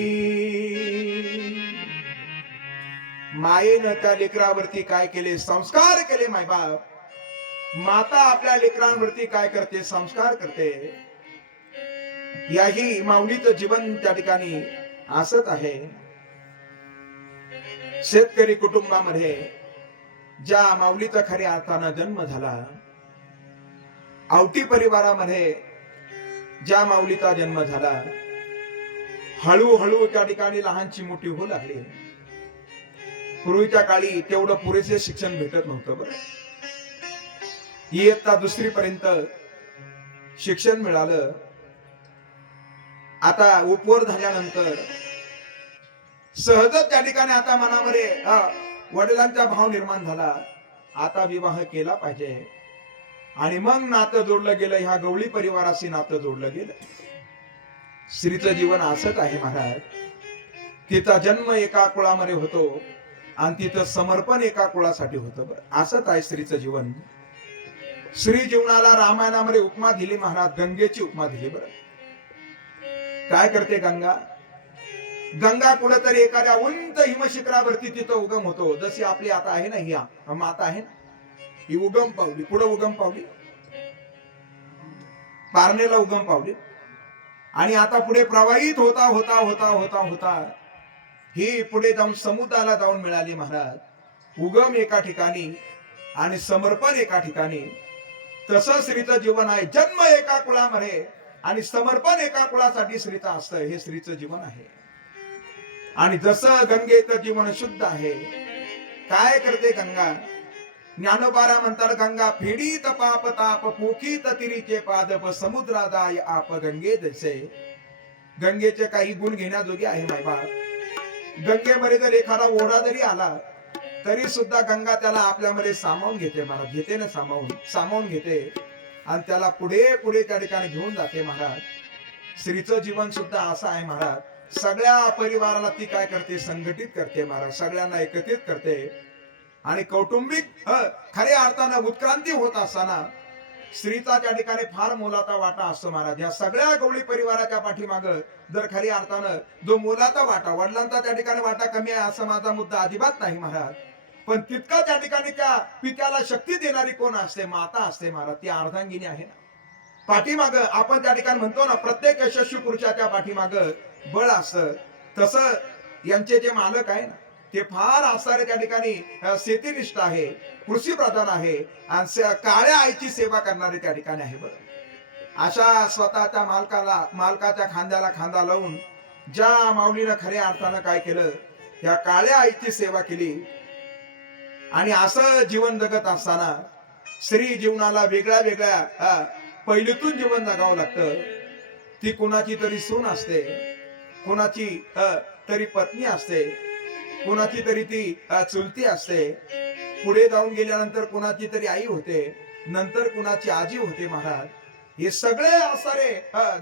मायेनं त्या लेकरावरती काय केले? संस्कार केले. मायबाप, माता आपल्या लेकरांवरती काय करते? संस्कार करते. याही माऊलीचं जीवन त्या ठिकाणी असत आहे. शेतकरी कुटुंबामध्ये ज्या माऊलीचा खऱ्या अर्थानं जन्म झाला, आवटी परिवारामध्ये ज्या माऊलीचा जन्म झाला, हळूहळू त्या ठिकाणी लहानची मोठी होऊ लागली. पूर्वीच्या काळी तेवढं पुरेसे शिक्षण भेटत नव्हतं. बरं, इयत्ता दुसरी पर्यंत शिक्षण मिळालं. आता उपवर झाल्यानंतर सहजच त्या ठिकाणी आता मनामध्ये वडिलांचा भाव निर्माण झाला, आता विवाह केला पाहिजे. आणि मग नातं जोडलं गेलं, ह्या गवळी परिवाराशी नातं जोडलं गेलं. स्त्रीचं जीवन असंच आहे महाराज. तिचा जन्म एका कुळामध्ये होतो आणि तिचं समर्पण एका कुळासाठी होतं. बरं, असंच आहे स्त्रीचं जीवन. स्त्री जीवनाला रामायणामध्ये उपमा दिली महाराज, गंगेची उपमा दिली. बरं, काय करते गंगा? गंगा कुठेतरी एखाद्या उंच हिमशिखरावरती तिथं उगम होतो. जशी आपली आता आहे ना, ही माता आहे ना, ही उगम पावली. पुढे उगम पावली, पारणेला उगम पावली. आणि आता पुढे प्रवाहित होता होता होता होता होता ही पुढे जाऊन समुद्राला जाऊन मिळाली महाराज. उगम एका ठिकाणी आणि समर्पण एका ठिकाणी. तसं स्त्रीचं जीवन आहे. जन्म एका कुळामध्ये आणि समर्पण एका कुळासाठी स्त्रीचं असतं. हे स्त्रीचं जीवन आहे. आणि जसं गंगेचं जीवन शुद्ध आहे. काय करते गंगा? ज्ञानोबारा म्हणतात, गंगा फेडीत पाप ताप पोखीत तिरीचे पादप समुद्रा जाय आप गंगे जैसे. गंगेचे काही गुण घेण्याजोगे आहे मायबाप. गंगेमध्ये जर एखादा ओढा जरी आला तरी सुद्धा गंगा त्याला आपल्यामध्ये सामावून घेते महाराज. घेते ना, सामावून घेते आणि त्याला पुढे पुढे त्या ठिकाणी घेऊन जाते महाराज. स्त्रीचं जीवन सुद्धा असं आहे महाराज. सगळ्या परिवाराला ती काय करते? संघटित करते महाराज. सगळ्यांना एकत्रित करते. आणि कौटुंबिक खऱ्या अर्थानं उत्क्रांती होत असताना स्त्रीचा त्या ठिकाणी फार मोलाचा वाटा असतो महाराज. या सगळ्या गवळी परिवाराच्या पाठीमाग जर खऱ्या अर्थानं जो मोलाचा वाटा, वडिलांचा त्या ठिकाणी वाटा कमी आहे असं माझा मुद्दा अजिबात नाही महाराज. पण तितका त्या ठिकाणी त्या पित्याला शक्ती देणारी कोण असते? माता असते महाराज. ती अर्धांगिनी आहे ना. पाठीमाग आपण त्या ठिकाणी म्हणतो ना, प्रत्येक यशस्वी पुरुषाच्या पाठीमाग बळ असतं. तसं यांचे जे मालक आहे ना, ते फार आसारे त्या ठिकाणी शेतीनिष्ठ आहे, कृषी प्रधान आहे आणि काळ्या आईची सेवा करणारे त्या ठिकाणी आहे. बरं, अशा स्वतःच्या मालकाच्या खांद्याला खांदा लावून ज्या माऊलीनं खऱ्या अर्थानं काय केलं? त्या काळ्या आईची सेवा केली. आणि असं जीवन जगत असताना स्त्री जीवनाला वेगळ्या वेगळ्या पहिलीतून जीवन जगावं लागतं. ती कोणाची तरी सून असते, कोणाची तरी पत्नी असते, कोणाची तरी ती चुलती असते. पुढे जाऊन गेल्यानंतर कोणाची तरी आई होते, नंतर कोणाची आजी होते महाराज. हे सगळे असारे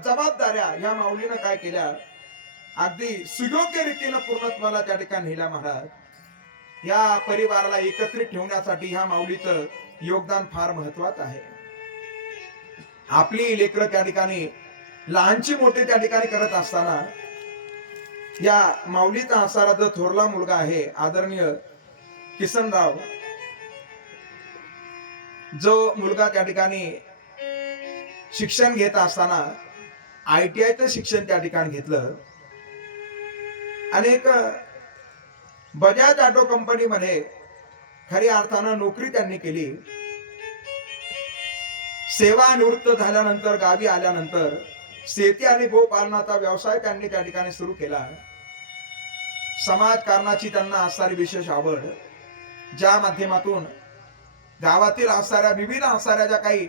जबाबदाऱ्या ह्या माऊलीनं काय केल्या? अगदी सुयोग्य रीतीनं पूर्णत्वाला त्या ठिकाणी नेल्या महाराज. या परिवाराला एकत्रित ठेवण्यासाठी ह्या माऊलीचं योगदान फार महत्वाचं आहे. आपली लेकरं त्या ठिकाणी लहानची मोठे त्या ठिकाणी करत असताना या माऊलीचा असणारा जो थोरला मुलगा आहे आदरणीय किसनराव, जो मुलगा त्या ठिकाणी शिक्षण घेत असताना ITI चं शिक्षण त्या ठिकाणी घेतलं. अनेक बजाज ऑटो कंपनीमध्ये खऱ्या अर्थानं नोकरी त्यांनी केली. सेवा निवृत्त झाल्यानंतर गावी आल्यानंतर शेती आणि गोपालनाचा व्यवसाय त्यांनी त्या ठिकाणी सुरू केला. समाजकारणाची त्यांना असणारी विशेष आवड, ज्या माध्यमातून गावातील असणाऱ्या विविध असणाऱ्या ज्या काही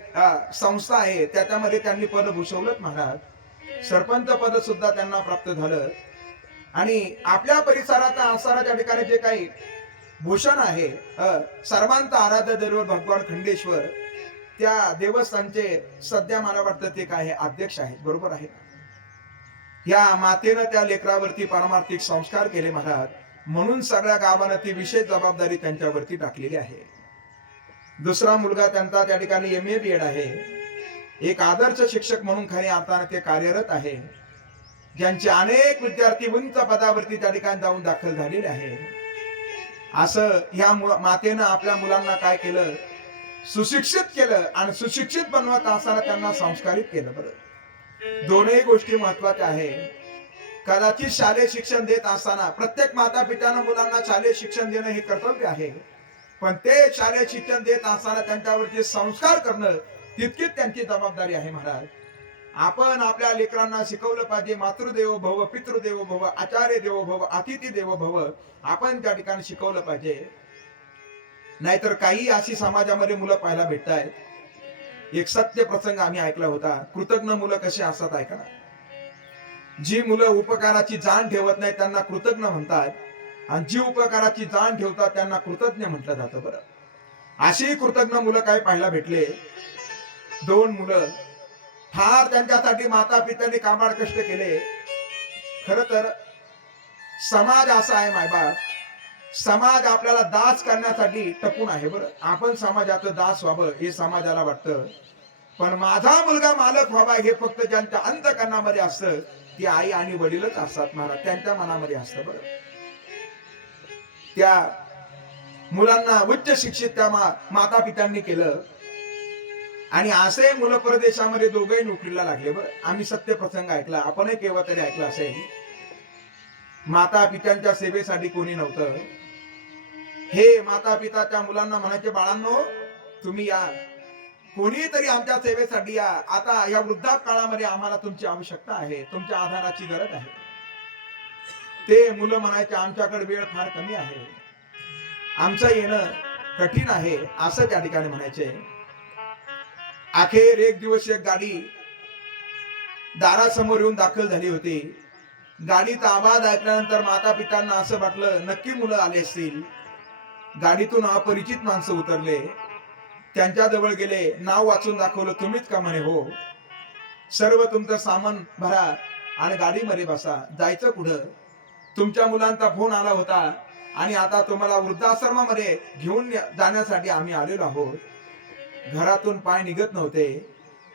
संस्था आहेत त्याच्यामध्ये त्यांनी पद भूषवलं महाराज. सरपंच पद सुद्धा त्यांना प्राप्त झालं. आणि आपल्या परिसराचा असणारा त्या ठिकाणी जे काही भूषण आहे, सर्वांचा आराध्य दैवत भगवान खंडेश्वर, त्या देवस्थानचे सध्या मला वाटतं ते काय अध्यक्ष आहेत, बरोबर आहे. या मातेनं त्या लेकरावरती पारमार्थिक संस्कार केले महाराज. म्हणून सगळ्या गावानं ती विशेष जबाबदारी त्यांच्यावरती टाकलेली आहे. दुसरा मुलगा त्यांचा त्या ठिकाणी MA BEd आहे. एक आदर्श शिक्षक म्हणून खरे अर्थाने ते कार्यरत आहे. ज्यांचे अनेक विद्यार्थी उंच पदावरती त्या ठिकाणी जाऊन दाखल झालेले आहे. असं ह्या मातेनं आपल्या मुलांना काय केलं, सुशिक्षित केलं आणि सुशिक्षित बनवत असताना त्यांना संस्कारित केलं. बरं, दोनही गोष्टी महत्वाच्या आहे. कदाचित शालेय शिक्षण देत असताना प्रत्येक माता पित्यानं मुलांना शालेय शिक्षण देणं हे कर्तव्य आहे, पण ते शालेय शिक्षण देत असताना त्यांच्यावरती संस्कार करणं तितकीच त्यांची जबाबदारी आहे महाराज. आपण आपल्या लेकरांना शिकवलं पाहिजे, मातृदेवो भव, पितृदेवो भव, आचार्य देवो भव, अतिथी देवो भव. आपण त्या ठिकाणी शिकवलं पाहिजे. नाहीतर काही अशी समाजामध्ये मुलं पाहायला भेटत आहेत. एक सत्य प्रसंग आम्ही ऐकला होता. कृतज्ञ मुलं कशी असतात ऐका ना. जी मुलं उपकाराची जाण ठेवत नाही त्यांना कृतज्ञ म्हणतात, आणि जी उपकाराची जाण ठेवतात त्यांना कृतज्ञ म्हटलं जातं. बरं, अशी कृतज्ञ मुलं काही पाहायला भेटले. दोन मुलं फार त्यांच्यासाठी माता पित्यांनी काबाड कष्ट केले. खर तर समाज असा आहे मायबाप, समाज आपल्याला दास करण्यासाठी टपून आहे. बरं, आपण समाजाचं दास व्हावं हे समाजाला वाटतं, पण माझा मुलगा मालक व्हावा हे फक्त ज्यांच्या अंतःकरणामध्ये असतं ती आई आणि वडीलच असतात महाराज, त्यांच्या मनामध्ये असतं. बरं, त्या मुलांना उच्च शिक्षित त्या माता पित्यांनी केलं आणि असे मुलं परदेशामध्ये दोघेही नोकरीला लागले. बरं, आम्ही सत्य प्रसंग ऐकला, आपणही केव्हा तरी ऐकला असेल. माता पित्यांच्या सेवेसाठी कोणी नव्हतं. हे माता पिता त्या मुलांना म्हणायचे, बाळांनो तुम्ही या, कोणीतरी आमच्या सेवेसाठी या. आता या वृद्धापकाळामध्ये आम्हाला तुमची आवश्यकता आहे, तुमच्या आधाराची गरज आहे. ते मुलं म्हणायचे, आमच्याकडे वेळ फार कमी आहे, आमचं येणं कठीण आहे, असं त्या ठिकाणी म्हणायचे. अखेर एक दिवस एक गाडी दारासमोर येऊन दाखल झाली होती. गाडीचा आवाज ऐकल्यानंतर माता पितांना असं वाटलं नक्की मुलं आले असतील. गाडीतून अपरिचित माणसं उतरले, त्यांच्या जवळ गेले, नाव वाचून दाखवलं. तुम्हीच का म्हणे? हो. सर्व तुमचं सामान भरा आणि गाडीमध्ये बसा. जायचं कुठं? तुमच्या मुलांचा फोन आला होता आणि आता तुम्हाला वृद्धाश्रमामध्ये घेऊन जाण्यासाठी आम्ही आलेलो आहोत. घरातून पाय निघत नव्हते,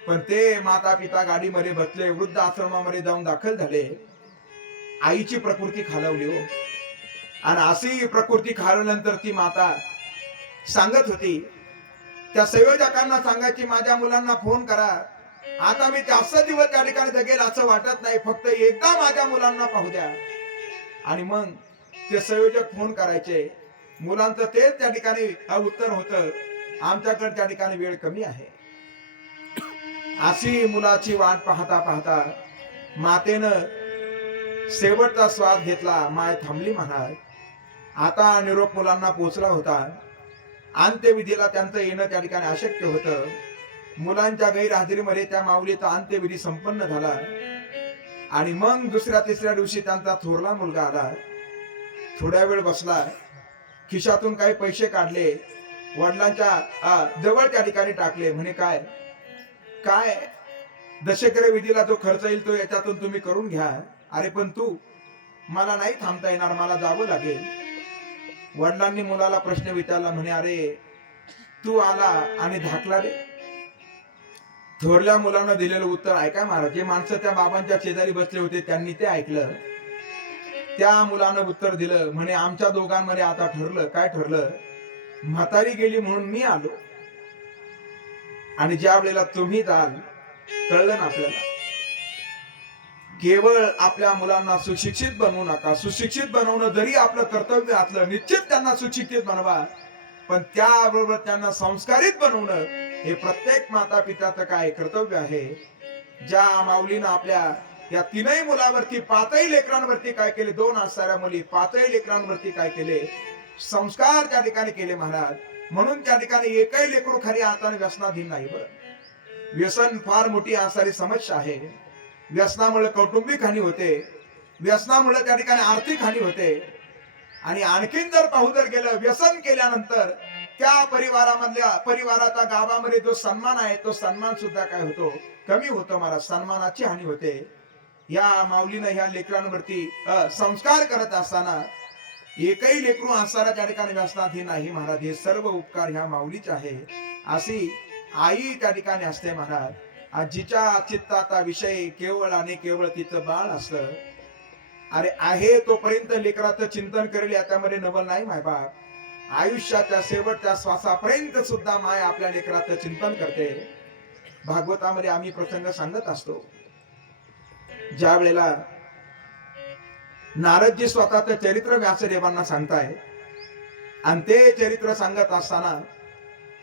पण ते माता पिता गाडीमध्ये बसले, वृद्ध आश्रमामध्ये जाऊन दाखल झाले. आईची प्रकृती खालावली हो, आणि अशी प्रकृती खालवल्यानंतर ती माता सांगत होती, त्या संयोजकांना सांगायची माझ्या मुलांना फोन करा, आता मी जास्त दिवस त्या ठिकाणी जगेल असं वाटत नाही, फक्त एकदा माझ्या मुलांना पाहू द्या. आणि मग ते संयोजक फोन करायचे. मुलांचं तेच त्या ठिकाणी उत्तर होतं, आमच्याकडे त्या ठिकाणी वेळ कमी आहे. अशी मुलाची वाट पाहता पाहता मातेनं शेवटचा श्वास घेतला. माय थांबली महाराज. आता निरोप मुलांना पोचला होता. अंत्यविधीला त्यांचं येणं त्या ठिकाणी अशक्य होतं. मुलांच्या गैरहजेरीमध्ये त्या माऊलीचा अंत्यविधी संपन्न झाला. आणि मग दुसऱ्या तिसऱ्या दिवशी त्यांचा थोरला मुलगा आला. थोड्या वेळ बसला, खिशातून काही पैसे काढले, वडिलांच्या जवळ त्या ठिकाणी टाकले. म्हणे काय काय दशक्रिया विधीला जो खर्च येईल तो याच्यातून तुम्ही करून घ्या. अरे पण तू, मला नाही थांबता येणार, मला जावं लागेल. वडिलांनी मुलाला प्रश्न विचारला. म्हणे अरे तू आला आणि धाकला रे. थोरल्या मुलानं दिलेलं उत्तर ऐका महाराज. जे माणसं त्या बाबांच्या शेजारी बसले होते त्यांनी ते ऐकलं. त्या मुलानं उत्तर दिलं. म्हणे आमच्या दोघांमध्ये आता ठरलं. काय ठरलं? म्हातारी गेली म्हणून मी आलो, आणि ज्या वेळेला तुम्ही जाल, कळलं ना आपल्याला, केवळ आपल्या मुलांना सुशिक्षित बनवू नका. सुशिक्षित बनवणं जरी आपलं कर्तव्य असलं, निश्चित त्यांना सुशिक्षित बनवा, पण त्याबरोबर त्यांना संस्कारित बनवणं हे प्रत्येक माता पित्याचं काय कर्तव्य आहे. ज्या माऊलीनं आपल्या या तीनही मुलावरती, पाचही लेकरांवरती काय केले, 2 असणाऱ्या मुली, पाचही लेकरांवरती काय केले, संस्कार त्या ठिकाणी केले महाराज. म्हणून त्या ठिकाणी एकही लेकरू खऱ्या अर्थाने व्यसनाधीन नाही. बरं, व्यसन फार मोठी असणारी समस्या आहे. व्यसनामुळे कौटुंबिक हानी होते, व्यसनामुळे त्या ठिकाणी आर्थिक हानी होते. आणि आणखीन जर पाहू जर गेलं, व्यसन केल्यानंतर त्या परिवाराचा गावामध्ये जो सन्मान आहे तो सन्मान सुद्धा काय होतो, कमी होतो महाराज. सन्मानाची हानी होते. या माऊलीनं ह्या लेकरांवरती संस्कार करत असताना एकही लेकरू असणारा त्या ठिकाणी व्यसनाधीन नाही महाराज. हे सर्व उपकार ह्या माऊलीचे आहे. अशी आई त्या ठिकाणी असते महाराज. जिच्या चित्ताचा विषय केवळ आणि केवळ तिचं बाळ असतं. अरे आहे तोपर्यंत लेकराचं चिंतन करेल, याच्यामध्ये नवल नाही मायबाप. आयुष्याच्या शेवटच्या श्वासापर्यंत सुद्धा माय आपल्या लेकराचं चिंतन करते. भागवतामध्ये आम्ही प्रसंग सांगत असतो, ज्या वेळेला नारदजी स्वतःचं चरित्र व्यासदेवांना सांगताय आणि ते चरित्र सांगत असताना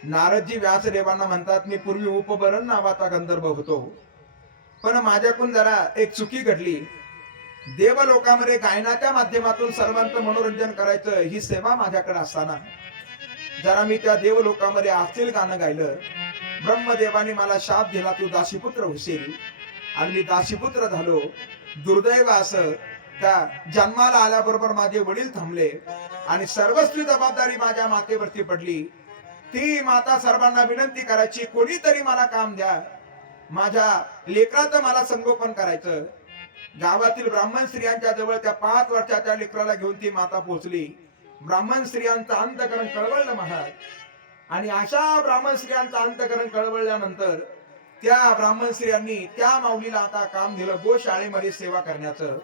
नारदजी व्यासदेवांना म्हणतात, मी पूर्वी उपबरण नावाचा गंधर्व होतो, पण माझ्याकडून जरा एक चुकी घडली. देवलोकामध्ये गायनाच्या माध्यमातून सर्वांचं मनोरंजन करायचं ही सेवा माझ्याकडे असताना जरा मी त्या देवलोकामध्ये अश्लील गाणं गायलं. ब्रह्मदेवाने मला शाप दिला, तू दासीपुत्र होशील. आणि मी दासीपुत्र झालो. दुर्दैव असं त्या जन्माला आल्याबरोबर माझे वडील थांबले आणि सर्वस्वी जबाबदारी माझ्या मातेवरती पडली. ती माता सर्वांना विनंती करायची, कोणीतरी मला काम द्या, माझ्या लेकराचं मला संगोपन करायचं. गावातील ब्राह्मण स्त्रियांच्या जवळ त्या 5 वर्षाच्या लेकराला घेऊन ती माता पोहोचली. ब्राह्मण स्त्रियांचं अंतकरण कळवळलं महाराज. आणि अशा ब्राह्मण स्त्रियांचं अंतकरण कळवळल्यानंतर त्या ब्राह्मण स्त्रियांनी त्या माऊलीला आता काम दिलं गोशाळेमध्ये सेवा करण्याचं.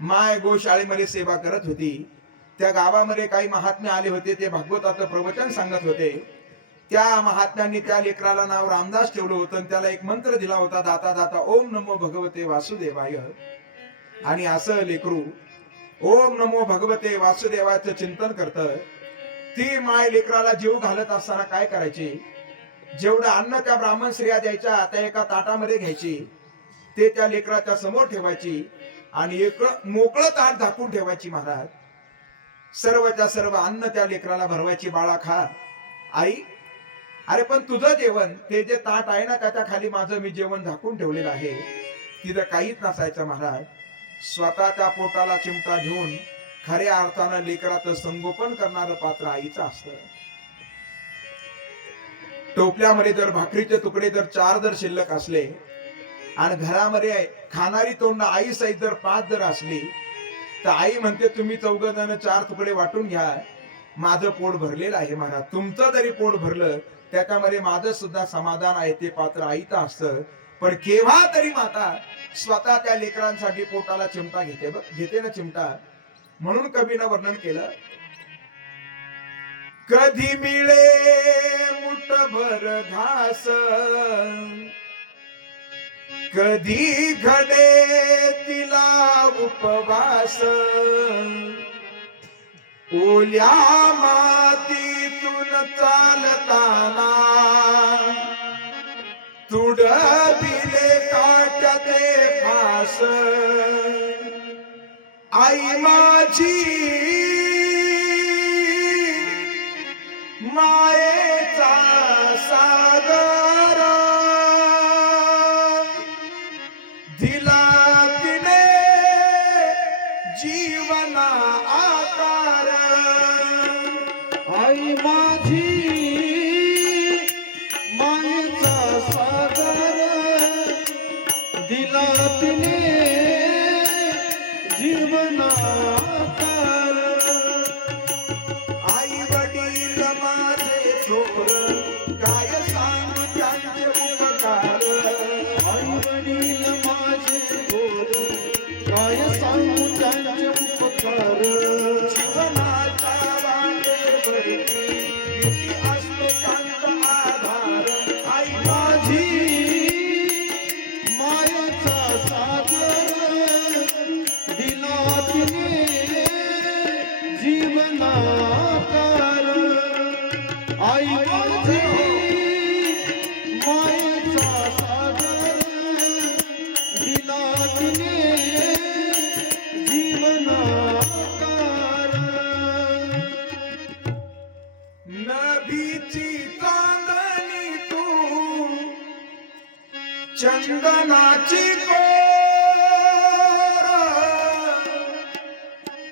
माय गोशाळेमध्ये सेवा करत होती. त्या गावामध्ये काही महात्मे आले होते, ते भागवताचं प्रवचन सांगत होते. त्या महात्म्यांनी त्या लेकराला नाव रामदास ठेवलं होतं आणि त्याला एक मंत्र दिला होता, दाता दाता ओम नमो भगवते वासुदेवाय. आणि असं लेकरू ओम नमो भगवते वासुदेवायचं चिंतन करतं. ती माय लेकराला जीव घालत असताना काय करायची, जेवढं अन्न त्या ब्राह्मण स्त्रिया द्यायच्या त्या एका ताटामध्ये घ्यायची, ते त्या लेकराच्या समोर ठेवायची आणि एक मोकळं ताट झाकून ठेवायची महाराज. सर्वच्या सर्व अन्न त्या लेकराला भरवायची, बाळा खा. आई, अरे पण तुझं जेवण, ते जे ताट आहे ना त्याच्या खाली माझं मी जेवण झाकून ठेवलेलं आहे. तिथं काहीच नसायचं महाराज. स्वतःच्या पोटाला चिमटा घेऊन खऱ्या अर्थानं लेकराचं संगोपन करणारं पात्र आईचं असतं. टोपल्यामध्ये जर भाकरीचे तुकडे जर 4 जर शिल्लक असले आणि घरामध्ये खाणारी तोंड आई सहित जर 5 जर असली, तर आई म्हणते तुम्ही 4 जण 4 तुकडे वाटून घ्या, माझं पोट भरलेलं आहे महाराज. तुमचं जरी पोट भरलं त्याच्यामध्ये माझं सुद्धा समाधान आहे. ते पात्र आईचं असतं. पण केव्हा तरी माता स्वतः त्या लेकरांसाठी पोटाला चिमटा घेते ना चिमटा. म्हणून कवीनं वर्णन केलं, कधी मिळे मुठभर घास, कधी घडे तिला उपवास, ओल्या मातीतून चालताना तुडविले काट्याचे फास. आई माझी मायेचा सागर, दिला तिने जीवना आकार. आई माझी मायेचा सागर, दिला तिने जीवनाकार. चंदनाची कोर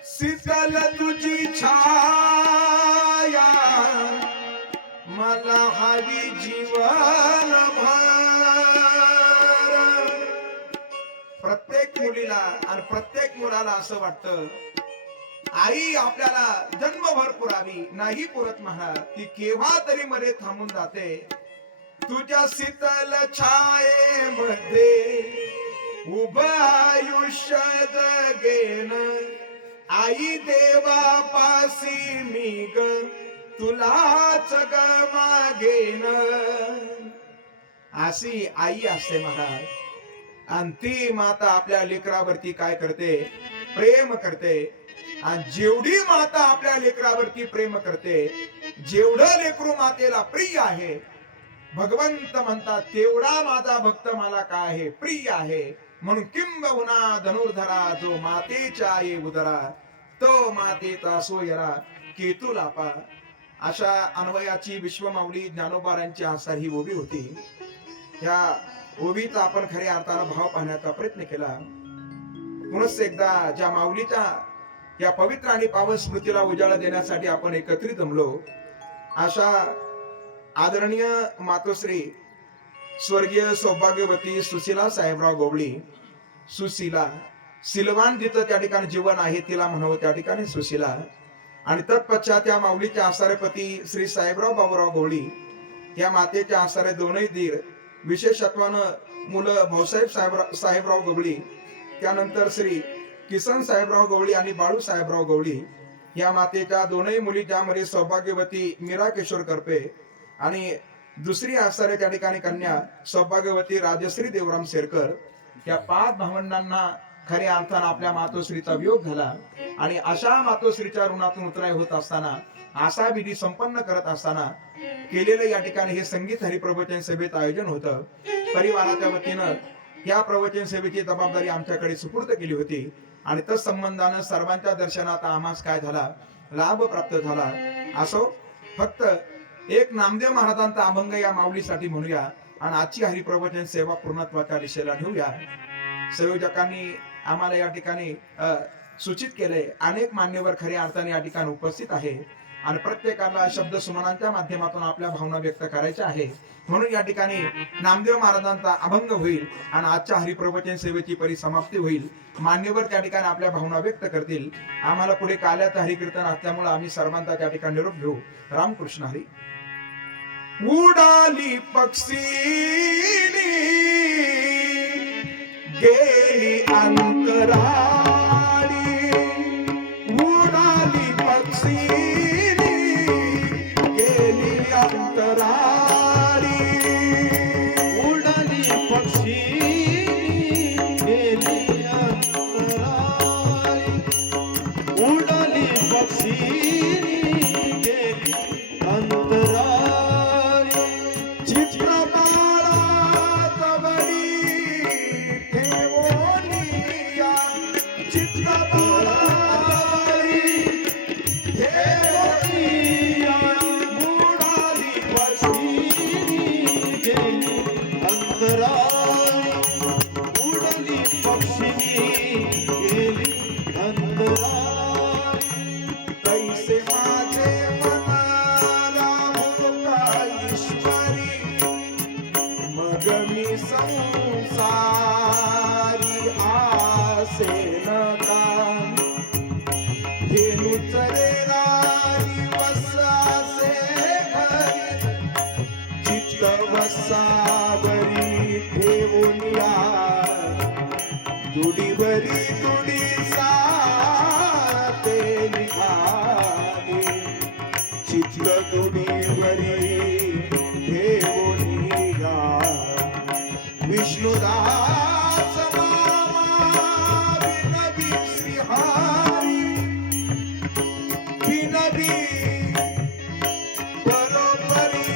शीतल तुझी छाया मला हवी जीवन भर. प्रत्येक मुलीला आणि प्रत्येक मुलाला असं वाटतं आई आपल्याला जन्मभर पुरावी, नाही पुरत महाराज. ती केव्हा तरी मध्ये थांबून जाते. तुझ्या शीतल छायेमध्ये उभं आयुष्य जगेन आई देवापासी मी ग तुलाच ग मागेन. अशी आई असते महाराज. आणि ती माता आपल्या लेकरावरती काय करते? प्रेम करते. आणि जेवढी माता आपल्या लेकरावरती प्रेम करते, जेवढं लेकरू मातेला प्रिय आहे, भगवंत म्हणतात तेवढा माझा भक्त मला काय आहे? प्रिय आहे. म्हणून किंबहुना धनुर्धरा जो मातेच्या आई उदरा तो मातेचा सोयरा केतुलापा. अशा अन्वयाची विश्वमाऊली ज्ञानोबारांची आसार ही ओवी होती. या ओवीचा आपण खऱ्या अर्थानं भाव पाहण्याचा प्रयत्न केला. पुनश्च एकदा ज्या माऊलीच्या या पवित्र आणि पावन स्मृतीला उजाळा देण्यासाठी आपण एकत्रित जमलो, अशा आदरणीय मातोश्री स्वर्गीय सौभाग्यवती सुशीला साहेबराव गवळी, सुशीला सिलवान जिथं त्या ठिकाणी जीवन आहे तिला म्हणावं त्या ठिकाणी सुशीला. आणि तत्पश्चात या माऊलीच्या आसारेपती श्री साहेबराव बाबूराव गवळी, या मातेच्या आसारे दोनही दीर, विशेषत्वानं मुलं भाऊसाहेब साहेबराव गवळी, त्यानंतर श्री किसन साहेबराव गवळी आणि बाळू साहेबराव गवळी, या मातेच्या दोनही मुली, ज्यामध्ये सौभाग्यवती मीरा किशोर करपे आणि दुसरी आसारे त्या ठिकाणी कन्या सौभाग्यवती राजश्री देवराम शेरकर, या 5 भावंडांना खऱ्या अर्थानं आपल्या मातोश्रीचा वियोग झाला. आणि अशा मातोश्रीच्या ऋणातून उतराय होत असताना, आशा विधी संपन्न करत असताना केलेलं या ठिकाणी हे संगीत हरिप्रवचन सभेचं आयोजन होतं. परिवाराच्या वतीनं या प्रवचन सेवेची जबाबदारी आमच्याकडे सुपूर्द केली होती. आणि तत्संबंधानं सर्वांच्या दर्शनात आम्हास काय झाला? लाभ प्राप्त झाला. असो, फक्त एक नामदेव महाराजांचा अभंग या माऊलीसाठी म्हणूया आणि आजची हरिप्रवचन सेवा पूर्णत्वाच्या दिशेला नेऊया. संयोजकांनी आम्हाला या ठिकाणी सूचित केले, अनेक मान्यवर खऱ्या अर्थाने या ठिकाणी उपस्थित आहे आणि प्रत्येकाला शब्द सुमनांच्या माध्यमातून आपल्या भावना व्यक्त करायच्या आहे. म्हणून या ठिकाणी नामदेव महाराजांचा अभंग होईल आणि आजच्या हरिप्रवचन सेवेची परिसमाप्ती होईल. मान्यवर त्या ठिकाणी आपल्या भावना व्यक्त करतील. आम्हाला पुढे काल्याचं हरिकीर्तन असल्यामुळे आम्ही सर्वांचा त्या ठिकाणी निरोप घेऊ. रामकृष्ण हरी. उडाली पक्षीनी गेली अंतराळी, उडाली पक्षीनी गेली अंतराळी, उडाली पक्षी गेली अंतराळी, उडाली पक्षी गेली अंतराळी. चित्रपाळात वडी ठेवोनिया, चित्रपाळात ठेवोनिया, उडाली पक्षी गेली अंतराळी, उडाली पक्षी गेली अंतराळी. कैसे माझे मनाला मुका ईश्वरी, मग मी संसारी आसे नका. धेनु चरेरारी वसासे घरी, चित्त वसावरी ठेवूनिया, दुडीवरी दुडी साते निघाली, चित्त दुडीवरी ठेवूनिया. विष्णुदास मामा विनवी श्रीहारी, विनवी बरोबरी,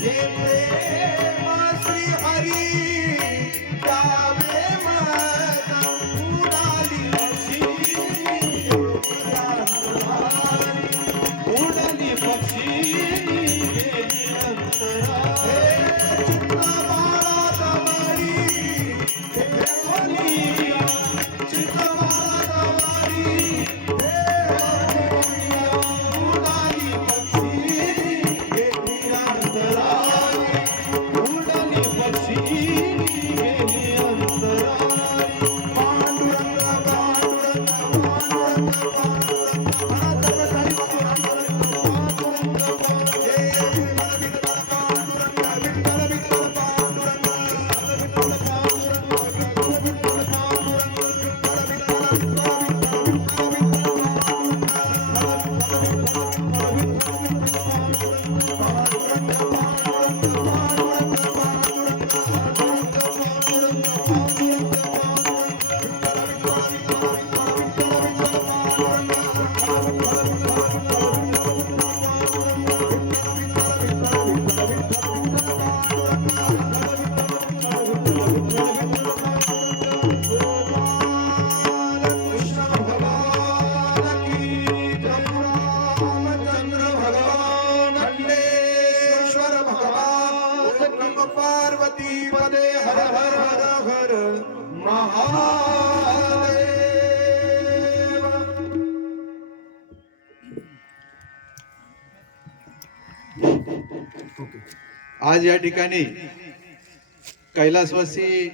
हे प्रेम श्रीहरी गावे मन. उडाली पक्षी उडाली पक्षी गेली अंतराळी. चित्रपाळा दे हर हर हर हर महादेव. आज या ठिकाणी कैलासवासी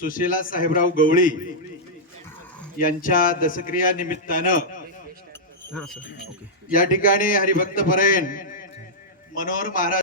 सुशीला साहेबराव गवळी यांच्या दशक्रिया निमित्तानं या ठिकाणी हरिभक्त परायण मनोहर महाराज